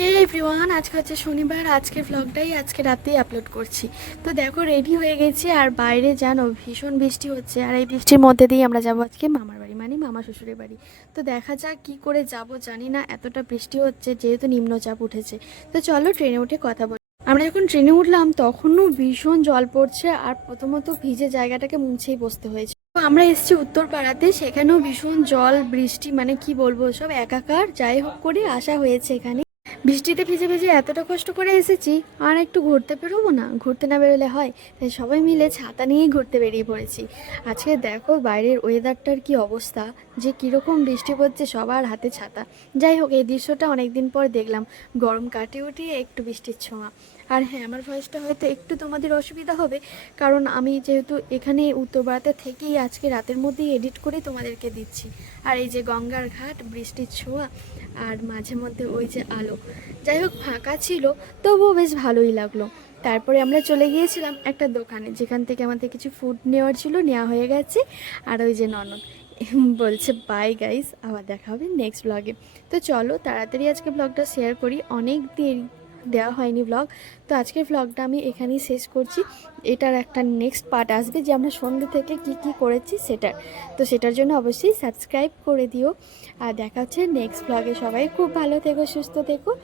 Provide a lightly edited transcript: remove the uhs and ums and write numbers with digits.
হে everyone, আজকে হচ্ছে শনিবার। আজকের ভ্লগটাই আজকে রাতেই আপলোড করছি। তো দেখো, রেডি হয়ে গেছি আর বাইরে জানো ভীষণ বৃষ্টি হচ্ছে। আর এই বৃষ্টির মধ্যে দিয়ে আমরা যাবো আজকে মামার বাড়ি, মানে মামা শ্বশুরের বাড়ি। তো দেখা যাক কি করে যাব, জানি না। এতটা বৃষ্টি হচ্ছে যেহেতু নিম্নচাপ উঠেছে। তো চলো ট্রেনে উঠে কথা বলি। আমরা যখন ট্রেনে উঠলাম তখনও ভীষণ জল পড়ছে, আর প্রথমত ভিজে জায়গাটাকে মুছেই বসতে হয়েছে। তো আমরা এসেছি উত্তরপাড়াতে, সেখানেও ভীষণ জল, বৃষ্টি, মানে কি বলবো, সব একাকার। যাই হোক করে আসা হয়েছে এখানে। বৃষ্টিতে ভিজে ভিজে এতটা কষ্ট করে এসেছি, আর একটু ঘুরতে বেরোবো না? ঘুরতে না বেরোলে হয়? তাই সবাই মিলে ছাতা নিয়েই ঘুরতে বেরিয়ে পড়েছি। আজকে দেখো বাইরের ওয়েদারটার কি অবস্থা, যে কীরকম বৃষ্টি পড়ছে, সবার হাতে ছাতা। যাই হোক, এই দৃশ্যটা অনেকদিন পর দেখলাম। গরম কাটিয়ে উঠিয়ে একটু বৃষ্টির ছোঁয়া। আর হ্যাঁ, আমার ভয়েসটা হয়তো একটু তোমাদের অসুবিধা হবে, কারণ আমি যেহেতু এখানে উত্তরপাড়াতে থেকেই আজকে রাতের মধ্যেই এডিট করে তোমাদেরকে দিচ্ছি। আর এই যে গঙ্গার ঘাট, বৃষ্টির ছোঁয়া, আর মাঝে মধ্যে ওই যে আলো। যাই হোক, ফাঁকা ছিল, তবুও বেশ ভালোই লাগলো। তারপরে আমরা চলে গিয়েছিলাম একটা দোকানে, যেখান থেকে আমাদের কিছু ফুড নেওয়ার ছিল, নেওয়া হয়ে গেছে। আর ওই যে ননদ বলছে বাই গাইস, আবার দেখা হবে নেক্সট ব্লগে। তো চলো তাড়াতাড়ি আজকে ব্লগটা শেয়ার করি, অনেক দেরি দেওয়া হয়নি ব্লগ। তো আজকের ব্লগটা আমি এখানেই শেষ করছি। এটার একটা নেক্সট পার্ট আসবে, যে আমরা সন্ধ্যে থেকে কি কি করেছি সেটার। তো সেটার জন্য অবশ্যই সাবস্ক্রাইব করে দিও। আর দেখা হচ্ছে নেক্সট ব্লগে। সবাই খুব ভালো থেকো, সুস্থ থেকো।